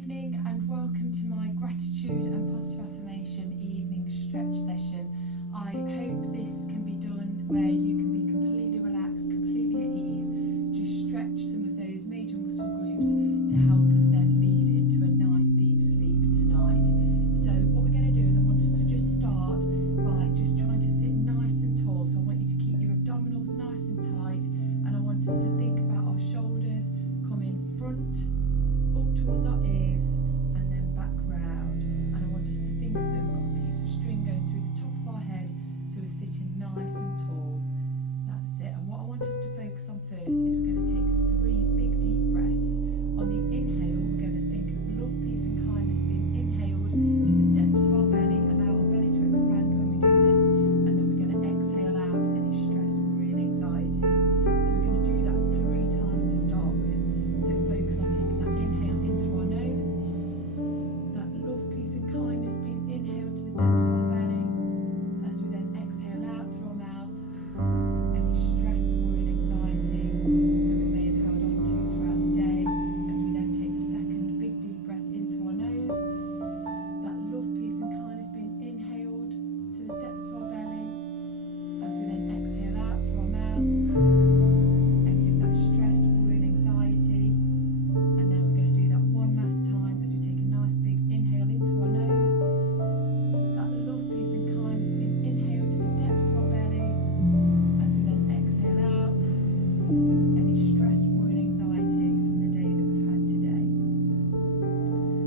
evening and welcome to my gratitude and positive affirmation evening stretch session. I hope this can be done where you can be completely relaxed, completely at ease, to stretch some of those major muscle groups to help us then lead into a nice deep sleep tonight. So what we're going to do is I want us to just start by just trying to sit nice and tall. So I want you to keep your abdominals nice and tight, and I want us to think about our shoulders coming front, up towards our ears, and then back round. And I want us to think as though we've got a piece of string going through the top of our head, so we're sitting nice and tall. That's it. And what I want us to focus on first is we're going to take 3 big deep breaths. On the inhale, we're going to think of love, peace and kindness being inhaled to the depths of our belly. Allow our belly to expand when we do this, and then we're going to exhale out any stress, worry and anxiety. So we're going to do that 3 times to start with. So focus on taking that inhale in through our nose, that love, peace and kindness being inhaled to the depths of our belly, as we then exhale out through our mouth any stress, worry and anxiety that we may have held on to throughout the day, as we then take the second big deep breath in through our nose, that love, peace and kindness being inhaled to the depths of our belly, as we then exhale out through our mouth any of that stress, worry and anxiety. And then we're going to do that one last time as we take a nice big inhale in through our nose, that love, peace and kindness being inhaled to the depths of our belly, as we then exhale out any stress, worry and anxiety from the day that we've had today.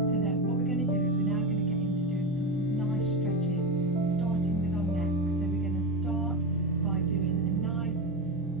So then what we're going to do is we're now going to get into doing some nice stretches, starting with our neck. So we're going to start by doing a nice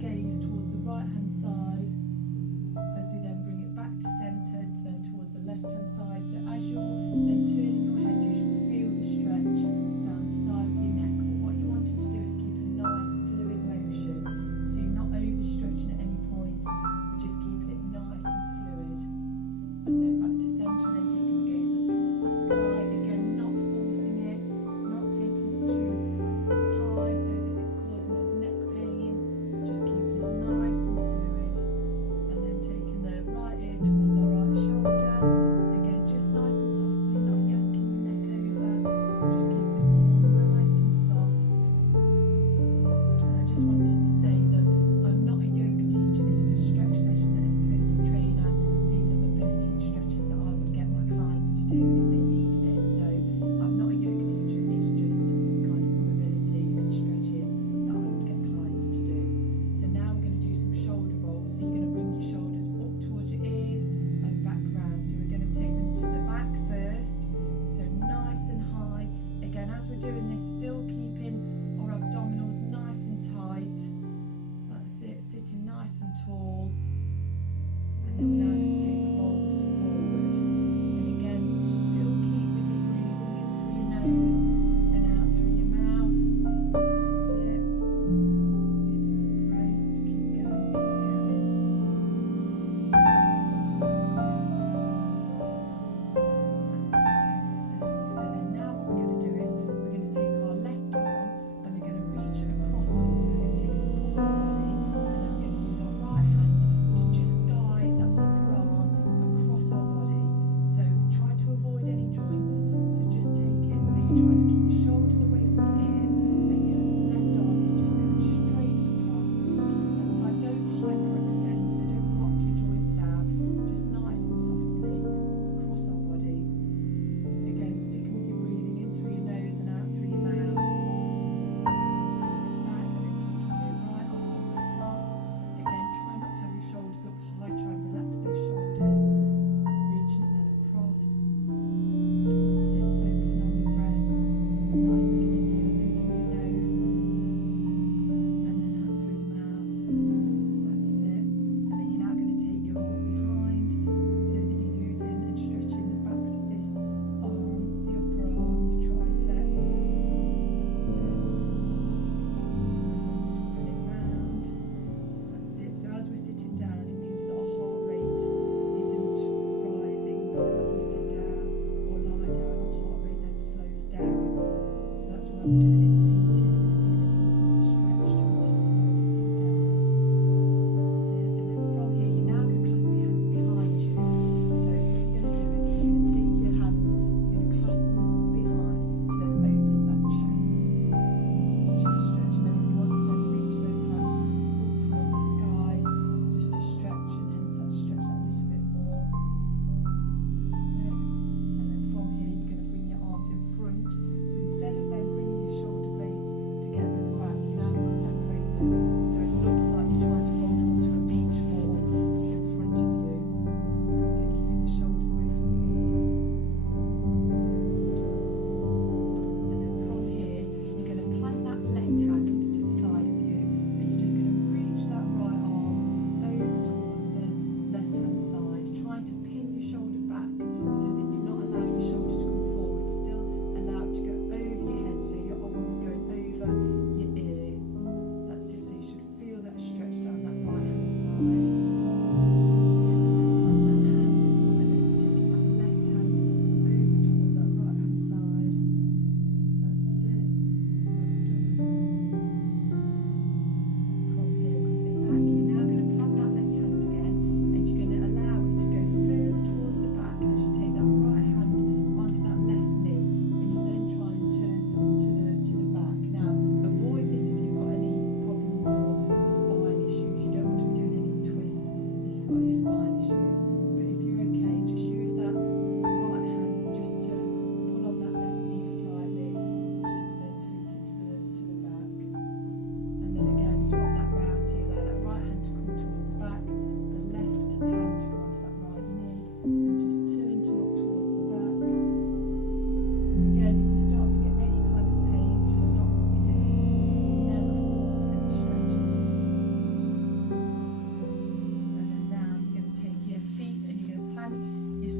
gaze towards the right hand side, as we then bring it back to centre, then towards the left hand side. So as you're then turning your head, you should feel the stretch down the side of your neck. But what you wanted to do is keep a nice fluid motion, so you're not overstretching at any point, we're just keeping it nice and fluid. And then back to centre, and then taking the gaze up towards the sky. Again, not forcing it, not taking it too high so that it's causing us neck pain, just keeping it nice and fluid. And then taking the right ear towards our right shoulder. Again, just nice and softly, not yanking the neck over, just keeping it all nice and soft. And I just wanted to say that I'm not a yoga teacher, this is a stretch session that as a personal trainer, these are mobility stretches that I would get my clients to do if they needed it. So I'm not a yoga teacher, it's just kind of mobility and stretching that I would get clients to do. So now we're going to do some shoulder rolls. So you're going to bring your shoulders up towards your ears and back round. So we're going to take them to the back first, so nice and high. Again, as we're doing this, still keeping our abdominals nice and tight. That's it, sitting nice and tall. And then we're now going to take the rolls forward. And again, still keep with your breathing in through your nose and out through your mouth. That's it. You're doing great. Keep going, keep going. That's it. And steady. So then now what we're going to do is we're going to take our left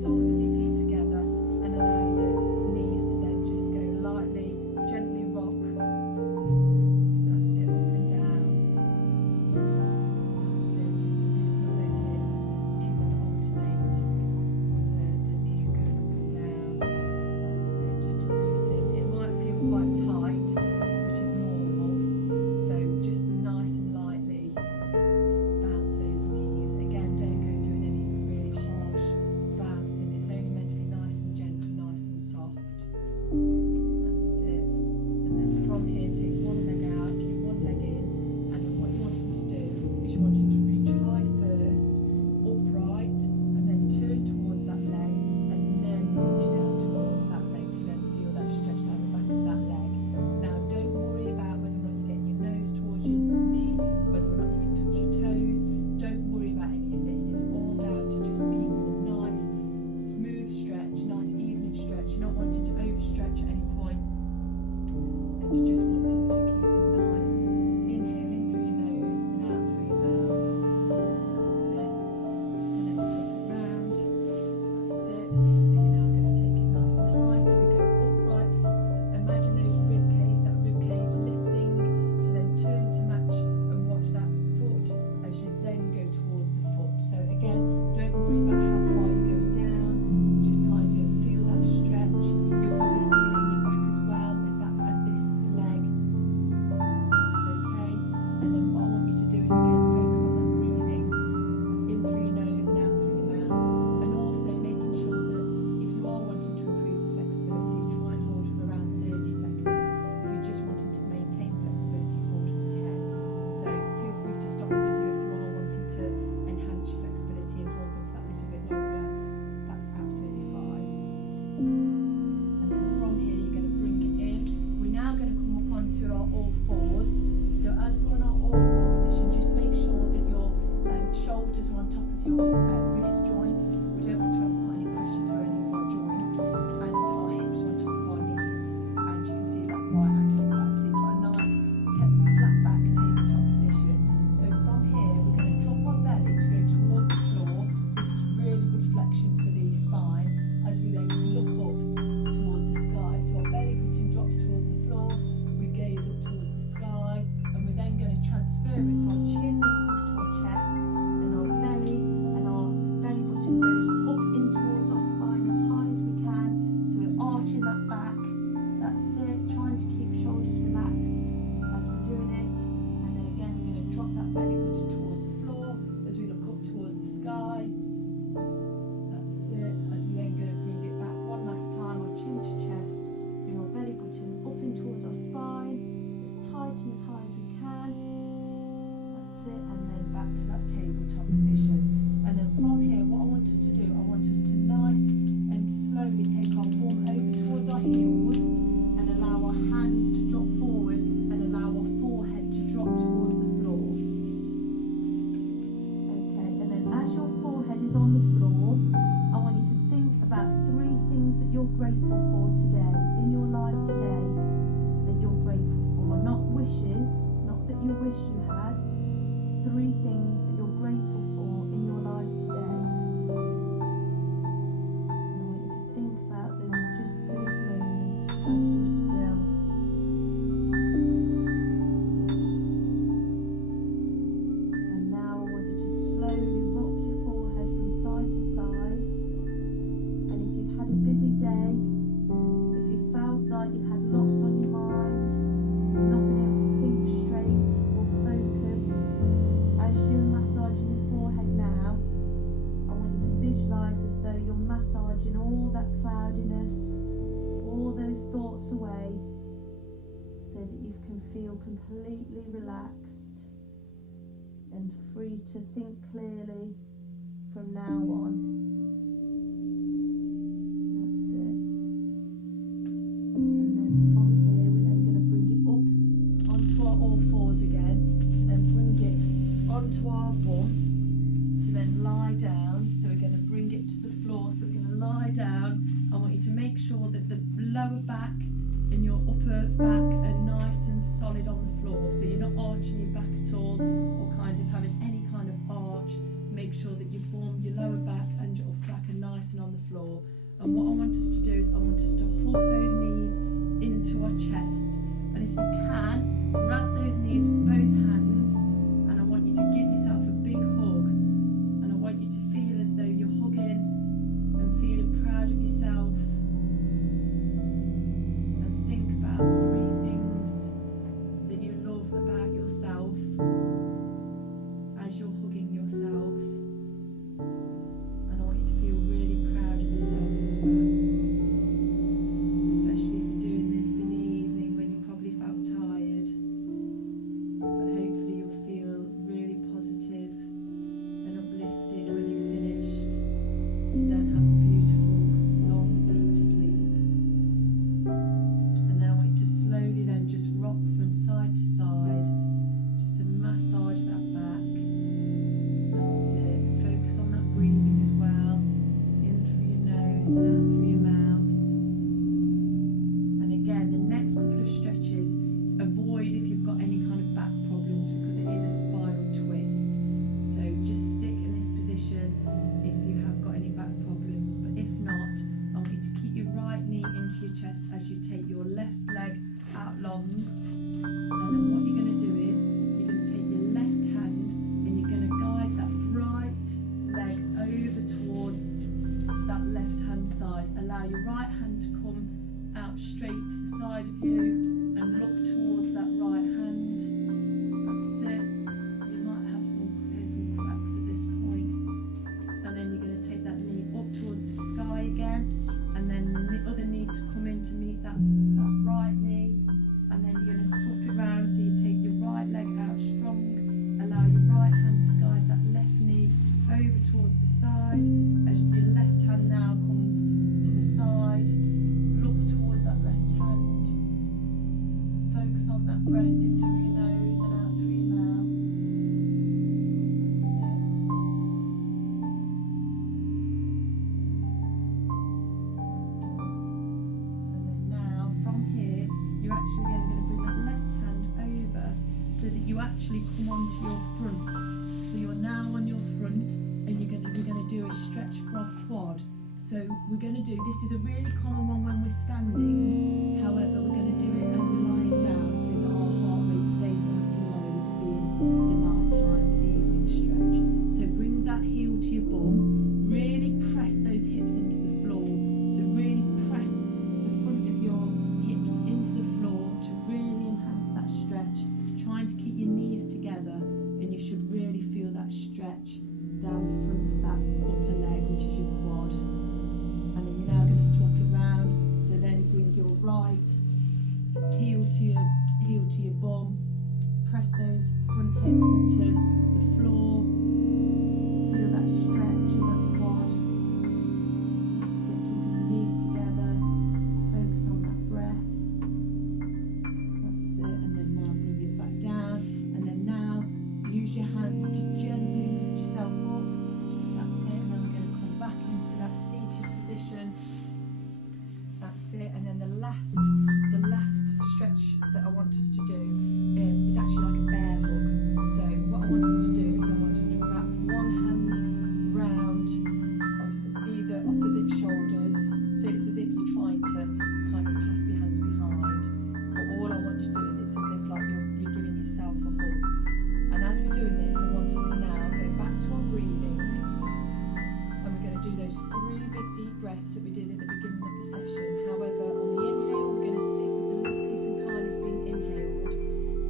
soles of your feet together and allow your knees to then just go lightly, gently rock. That's it, up and down. That's it, just to loosen up those hips, even alternate the knees going up and down. That's it, just to loosen. It might feel quite tight, which is normal, so just nice and lightly bounce those knees. Again, don't go doing any really harsh bouncing. It's only meant to be nice and gentle, nice and soft. That's it. And then from here, take one leg out, keep one leg in, and then what you're wanting to do is you're wanting to reach high first, upright, and then turn towards that leg, and then reach down towards that leg to then feel that stretch down the back of that leg. Now, don't worry about whether or not you're getting your nose towards your knee, whether or not you can touch your toes. Don't worry about any of this. It's all down to just keeping a nice, smooth stretch, nice, even stretch. You're not wanting to overstretch at any point, and you're just wanting to keep it nice. Inhale in through your nose and out through your mouth. That's it. And then swing it round. That's it. So you're now going to take it nice and high. So we go upright. Imagine that rib cage lifting to then turn to match and watch that foot as you then go towards the foot. So again, don't worry about how far you're going down. Just kind of feel that stretch. You'll probably feel it in your back as well as this leg. That's okay. And then what I want you to do is again focus on that breathing in through your nose and out through your mouth, and also making sure that if you are wanting to improve your flexibility, try and hold for around 30 seconds. If you're just wanting to maintain flexibility, hold for 10. So feel free to stop the video if you are wanting to enhance your flexibility and hold them for that little bit longer. That's absolutely fine. And then from here you're going to bring it in. We're now going to come up onto our all fours. So as we're on our all four position, just make sure that your shoulders are on top of your wrist joints. We don't want to ever put any pressure through any of our joints, and our hips are on top of our knees. And you can see that right angle back. So you've got a nice flat back tabletop position. So from here we're going to drop our belly to go towards the floor. This is really good flexion for the spine as we then look up towards the sky. So our belly button drops towards the floor, we gaze up towards the sky, and we're then going to transfer it so our chin comes to our chest, and our belly button goes up in towards our spine as high as we can. So we're arching that back. That's it, trying to keep shoulders relaxed as we're doing it. And then again we're going to drop that belly button towards the floor as we look up towards the sky. That's it, as we then going to bring it back one last time, our chin to chest, bring our belly button up in towards our spine, as tight and as high as we can. That's it, and then back to that tabletop position. And then from here, what I want us to do, I want us to nice and slowly take our bum over towards our heels and allow our hands to drop forward and allow our forehead to drop towards the floor. Okay, and then as your forehead is on the floor, I want you to think about 3 things that you're grateful for today, in your life today, that you're grateful for. Not wishes, not that you wish you had. 3 things that you're grateful for in your life today. And I want you to think about them just for this moment as you're still. And now I want you to slowly rock your forehead from side to side. And if you've had a busy day, if you felt like you've had lots on your mind, not been able to think straight or focus, as you're massaging your forehead now, I want you to visualise as though you're massaging all that cloudiness, all those thoughts away, so that you can feel completely relaxed and free to think clearly from now on. That's it. And then from here, we're then going to bring it up onto our all fours again, to then bring it onto our bum, to then lie down. So we're going to bring it to the floor. So we're going to lie down. I want you to make sure that the lower back and your upper back are nice and solid on the floor. So you're not arching your back at all or kind of having any kind of arch. Make sure that your bum, your lower back and your upper back are nice and on the floor. floor. And what I want us to do is I want us to hug those knees into our chest. And if you can, grab those knees with both hands, and I want you to give yourself a big hug. And I want you to feel as though you're hugging and feeling proud of yourself. And think about 3 things that you love about yourself as you're hugging yourself. And I want you to feel really proud of yourself as well. Especially if you're doing this in the evening when you probably felt tired. But hopefully you'll feel really positive and uplifted when you've finished, to then have a beautiful, long, deep sleep. And then I want you to slowly then just rock from side to side, just to massage that back. That's it. Focus on that breathing as well, in through your nose and out through your mouth. And again, the next couple of stretches, avoid if you've got any kind of back problems, because it is a spinal twist. So just stick in this position if you have got any back problems. But if not, I want you to keep your right knee into your chest as you take your left leg out long. And then what you're going to do is you're going to take your left hand and you're going to guide that right leg over towards that left hand side. Allow your right hand to come out straight to the side of you and look towards that right hand. That's it. You might have some cracks at this point. And then you're going to take that knee up towards the sky again, and then the other knee to come in to meet that right knee. And then you're going to swap it round, so you take your right leg out strong, allow your right hand to guide that left knee over towards the side. As your left hand now comes to the side, look towards that left hand. Focus on that breath in through your nose and out through your mouth. That's it. And then now, from here, you're actually going to bring that left hand over so that you actually come onto your front. So you're now on your front, and we're going to do a stretch for our quad. So we're going to do, this is a really common one when we're standing, however we're going to do it as we're lying down so that our heart rate stays nice and low, with it being the night time, the evening stretch. So bring that heel to your bum, really press those hips into the floor. So really press the front of your hips into the floor to really enhance that stretch, trying to keep your knees together, and you should really feel that stretch down the front of that upper leg, which is your quad. And then you're now going to swap it round. So then bring your right heel to your bum, press those front hips into the floor, feel that stretch in that quad. That's it, keeping your knees together, focus on that breath. That's it, and then now bring it back down, and then now use your hands to gently lift yourself up. That's it, and then we're going to come back into that seated position. That's it, and then the last stretch that I want us to do is actually like a bear hug. So what I want us to do is I want us to wrap one hand round either opposite shoulders, so it's as if you're trying to kind of clasp your hands behind, but all I want you to do is it's as if like you're giving yourself a hug. And as we're doing this, I want us to now go back to our breathing, and we're going to do those 3 big deep breaths that we did at the beginning of the session. However, on the inhale, we're going to stick with the love, peace and kindness being inhaled,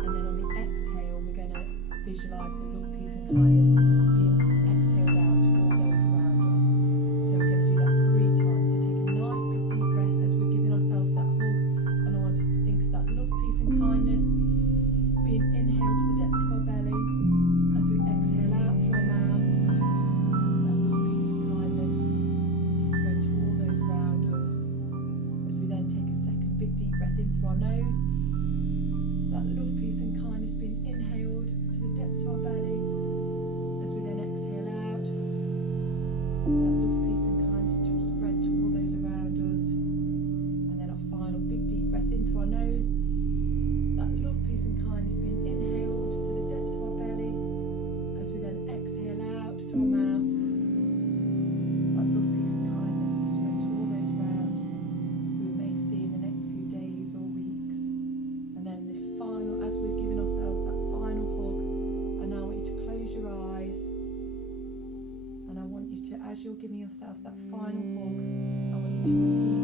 and then on the exhale, we're going to visualise the love, peace and kindness being exhaled out to all those around us. So we're going to do that 3 times. So take a nice big deep breath as we're giving ourselves that hug, and I want us to think of that love, peace and kindness being inhaled to the depths of our belly as we exhale out through our mouth. That love, peace and kindness to spread to all those around us, as we then take a second big deep breath in through our nose. That love, peace and kindness being inhaled to the depths of our belly, yourself that final hug, I want you to repeat